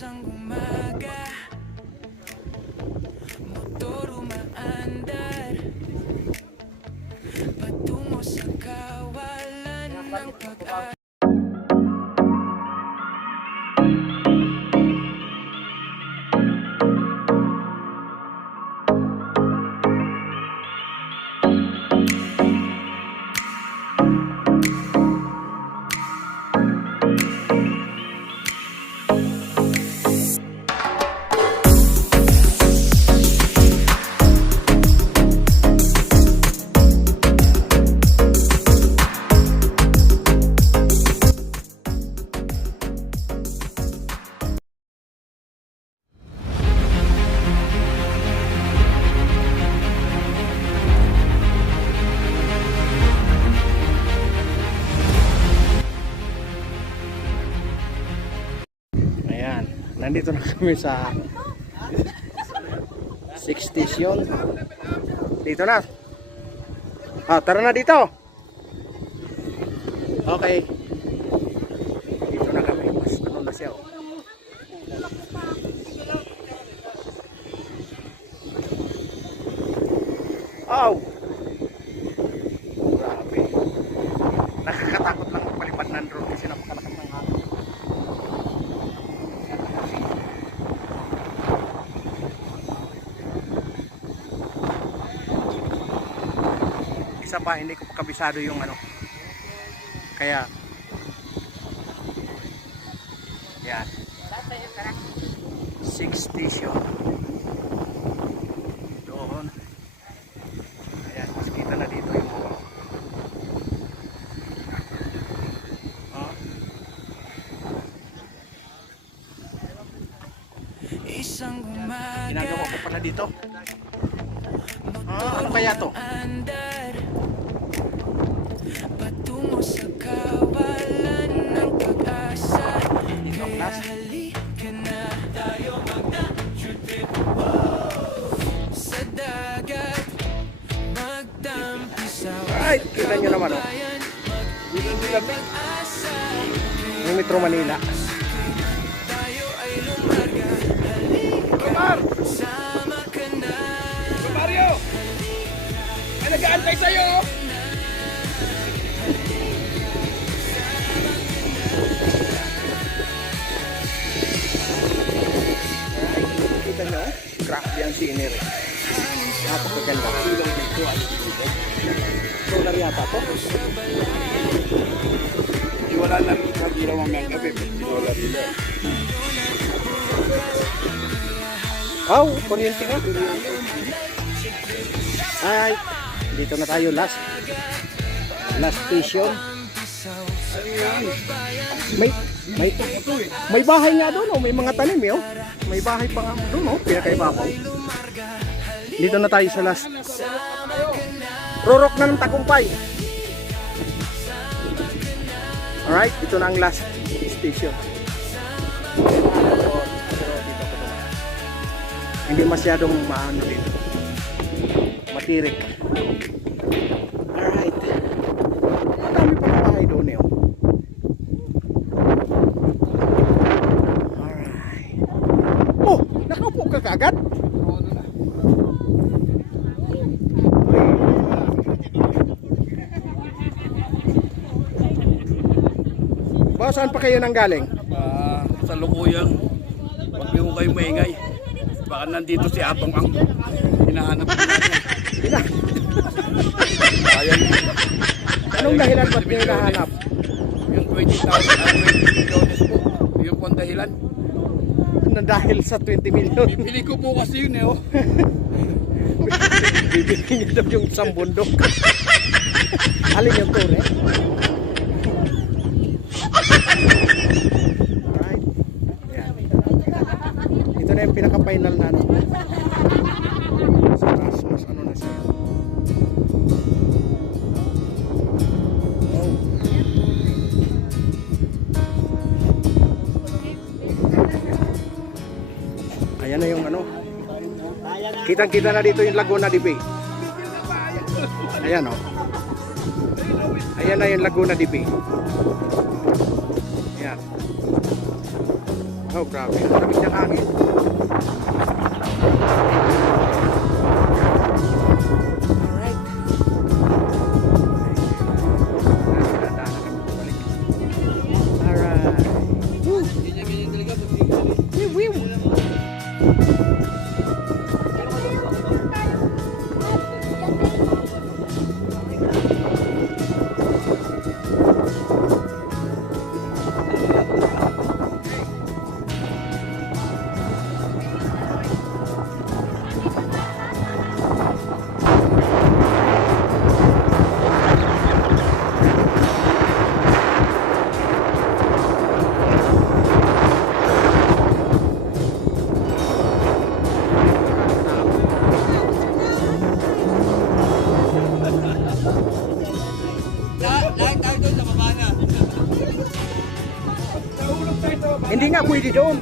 Isang umaga, motor umaandar patungo sa kawalan ng pag-asa. Nandito na kami sa 6 station. Dito na. Tara na dito. Okay. Dito na kami. Mas ano na siya. Oh. Grabe. Nakakatakot lang magpalipad ng drone kasi napakalakas ng hangin. Isa pa, hindi ko kabisado yung ano, kaya yan 6 station doon. Ayan, mas kita na dito yung Isang umaga, ginagawa ko pala dito. Ano kaya to? patungo sa kawalan ng pag-asa. Kaya halika na tayo magna-trip sa dagat, magtampisaw. Right, kita nyo naman oh. Yung Metro Manila. Tayo ay lumarga, halika, sama ka na. Mario! May nag-aantay sa'yo! Kita nyo, grabe ang scenery. Napakaganda. Solar yata to. Hindi wala lang kabila mamang gabi. Wala rin eh. Oh, kuryente nga. Ay, dito na tayo last station. May bahay nga doon oh, may mga tanim eh oh. May bahay pa nga doon oh, pinakaibabaw. Dito na tayo sa last. Rorok na ng Tagumpay. Alright, ito na ang last station. Hindi masyadong maano din. Matirik. Alright. Ang dami pa ng bahay doon eh. Alright. Oh, nakaupo ka kagad? Ba, saan pa kayo nanggaling? Sa Lukuyang. Huwag mo kayo maingay. Baka nandito si Atong ang hinahanap ko natin. Ayan. Anong dahilan ba't nyo hinahanap? Yung 20 milyones po. Yung kung dahilan. Na dahil sa 20 million. Bibili ko po kasi yun eh oh. Bibigyan niyo daw yung isang bundok. Alin yung tour eh? Alright. Yan. Ito na yung pinaka-final na ano. Sa taas, mas ano na siya. Oh. Ayan na yung ano. Kitang-kita na dito yung Laguna de Bay. Ayan o. Ayan na yung Laguna de Bay. Ayan. Oh, grabe. Ang lamig ng hangin. Alright. Alright. Woo! Wiw, wiw. Hindi nga pwede doon.